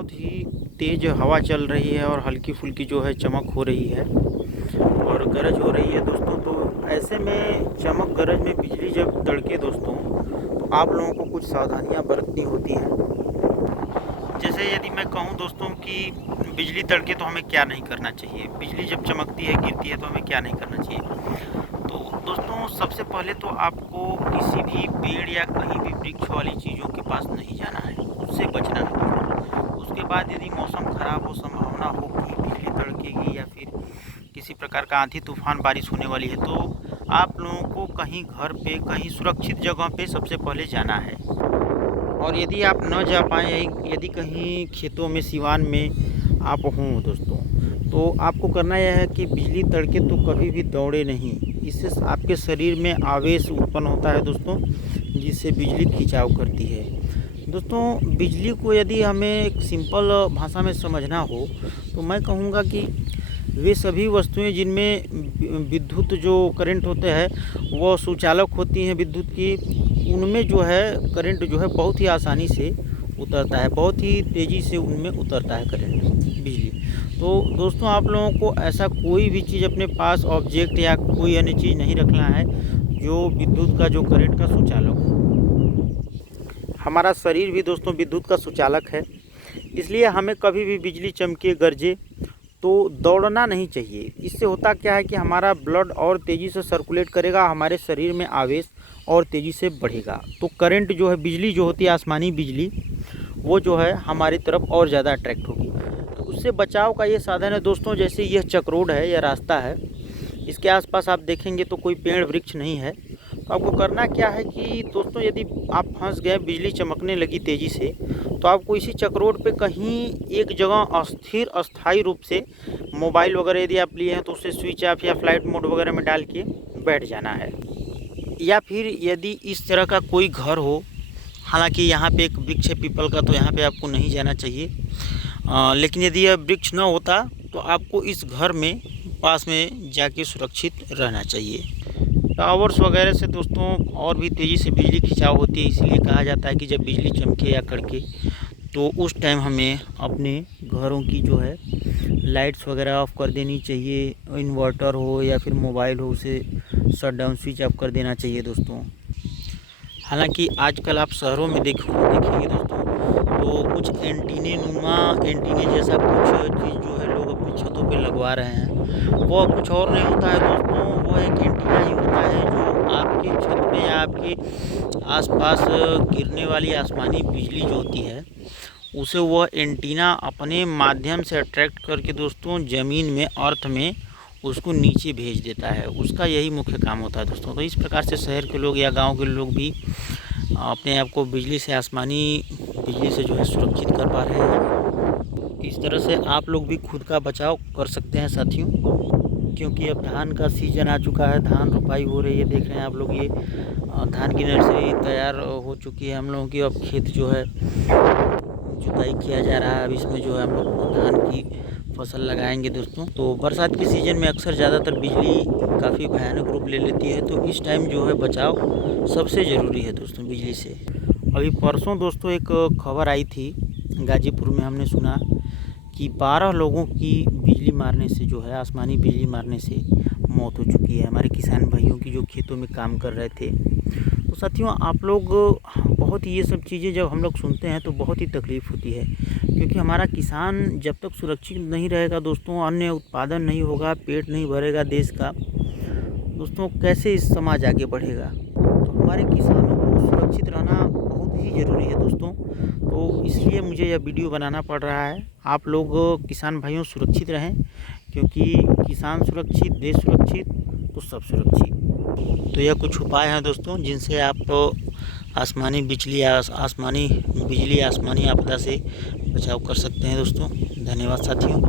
बहुत ही तेज़ हवा चल रही है और हल्की फुल्की जो है चमक हो रही है और गरज हो रही है दोस्तों। तो ऐसे में चमक गरज में बिजली जब तड़के दोस्तों, तो आप लोगों को कुछ सावधानियां बरतनी होती हैं। जैसे यदि मैं कहूं दोस्तों कि बिजली तड़के तो हमें क्या नहीं करना चाहिए, बिजली जब चमकती है गिरती है तो हमें क्या नहीं करना चाहिए। तो दोस्तों सबसे पहले तो आपको किसी भी पेड़ या कहीं भी वृक्ष वाली चीज़ों के पास नहीं जाना है, उससे बचना है। उसके बाद यदि मौसम ख़राब हो, संभावना हो कि बिजली तड़केगी या फिर किसी प्रकार का आंधी तूफान बारिश होने वाली है, तो आप लोगों को कहीं घर पे कहीं सुरक्षित जगह पे सबसे पहले जाना है। और यदि आप न जा पाएँ, यदि कहीं खेतों में सिवान में आप हों दोस्तों, तो आपको करना यह है कि बिजली तड़के तो कभी भी दौड़े नहीं। इससे आपके शरीर में आवेश उत्पन्न होता है दोस्तों, जिससे बिजली खिंचाव करती है। दोस्तों बिजली को यदि हमें एक सिंपल भाषा में समझना हो तो मैं कहूँगा कि वे सभी वस्तुएं जिनमें विद्युत जो करंट होते हैं वो सुचालक होती हैं विद्युत की, उनमें जो है करंट जो है बहुत ही आसानी से उतरता है, बहुत ही तेज़ी से उनमें उतरता है करंट बिजली। तो दोस्तों आप लोगों को ऐसा कोई भी चीज़ अपने पास ऑब्जेक्ट या कोई अन्य चीज़ नहीं रखना है जो विद्युत का जो करंट का सुचालक हो। हमारा शरीर भी दोस्तों विद्युत का सुचालक है, इसलिए हमें कभी भी बिजली चमके गरजे तो दौड़ना नहीं चाहिए। इससे होता क्या है कि हमारा ब्लड और तेज़ी से सर्कुलेट करेगा, हमारे शरीर में आवेश और तेज़ी से बढ़ेगा। तो करंट जो है, बिजली जो होती है आसमानी बिजली, वो जो है हमारी तरफ और ज़्यादा अट्रैक्ट होगी। तो उससे बचाव का ये साधन है दोस्तों, जैसे यह चक रोड है या रास्ता है, इसके आसपास आप देखेंगे तो कोई पेड़ वृक्ष नहीं है। तो आपको करना क्या है कि दोस्तों यदि आप फंस गए, बिजली चमकने लगी तेज़ी से, तो आपको इसी चक रोड पे कहीं एक जगह स्थिर अस्थायी रूप से मोबाइल वगैरह यदि आप लिए हैं तो उसे स्विच ऑफ या फ्लाइट मोड वगैरह में डाल के बैठ जाना है। या फिर यदि इस तरह का कोई घर हो, हालांकि यहाँ पे एक वृक्ष है पीपल का, तो यहाँ पे आपको नहीं जाना चाहिए, लेकिन यदि यह वृक्ष न होता तो आपको इस घर में पास में जाके सुरक्षित रहना चाहिए। टावर्स वगैरह से दोस्तों और भी तेज़ी से बिजली खिंचाव होती है, इसीलिए कहा जाता है कि जब बिजली चमके या कड़के तो उस टाइम हमें अपने घरों की जो है लाइट्स वगैरह ऑफ़ कर देनी चाहिए। इन्वर्टर हो या फिर मोबाइल हो, उसे शट डाउन स्विच ऑफ कर देना चाहिए दोस्तों। हालांकि आजकल आप शहरों में देखेंगे दोस्तों, तो कुछ एंटीने जैसा कुछ चीज़ जो है लोग अपनी छतों पे लगवा रहे हैं। वो कुछ और नहीं होता है दोस्तों, वो एक एंटीना ही होता है जो आपकी छत पे या आपके आसपास गिरने वाली आसमानी बिजली जो होती है उसे वह एंटीना अपने माध्यम से अट्रैक्ट करके दोस्तों ज़मीन में, अर्थ में उसको नीचे भेज देता है। उसका यही मुख्य काम होता है दोस्तों। तो इस प्रकार से शहर के लोग या गांव के लोग भी अपने आप को बिजली से, आसमानी बिजली से जो है सुरक्षित कर पा रहे हैं। इस तरह से आप लोग भी खुद का बचाव कर सकते हैं साथियों, क्योंकि अब धान का सीज़न आ चुका है, धान रोपाई हो रही है। देख रहे हैं आप लोग, ये धान की नर्सरी तैयार हो चुकी है हम लोगों की। अब खेत जो है जुताई किया जा रहा है, अब इसमें जो है हम लोग धान की फसल लगाएंगे दोस्तों। तो बरसात के सीज़न में अक्सर ज़्यादातर बिजली काफ़ी भयानक रूप ले लेती है, तो इस टाइम जो है बचाव सबसे ज़रूरी है दोस्तों बिजली से। अभी परसों दोस्तों एक खबर आई थी, गाज़ीपुर में हमने सुना कि 12 लोगों की बिजली मारने से जो है, आसमानी बिजली मारने से मौत हो चुकी है, हमारे किसान भाइयों की जो खेतों में काम कर रहे थे। तो साथियों आप लोग बहुत ही ये सब चीज़ें जब हम लोग सुनते हैं तो बहुत ही तकलीफ़ होती है, क्योंकि हमारा किसान जब तक सुरक्षित नहीं रहेगा दोस्तों, अन्न उत्पादन नहीं होगा, पेट नहीं भरेगा देश का दोस्तों, कैसे इस समाज आगे बढ़ेगा। तो हमारे किसानों को सुरक्षित रहना बहुत ही ज़रूरी है दोस्तों। तो इसलिए मुझे यह वीडियो बनाना पड़ रहा है। आप लोग किसान भाइयों सुरक्षित रहें, क्योंकि किसान सुरक्षित, देश सुरक्षित तो सब सुरक्षित। तो यह कुछ उपाय हैं दोस्तों जिनसे आप आसमानी बिजली, आसमानी आपदा से बचाव कर सकते हैं दोस्तों। धन्यवाद साथियों।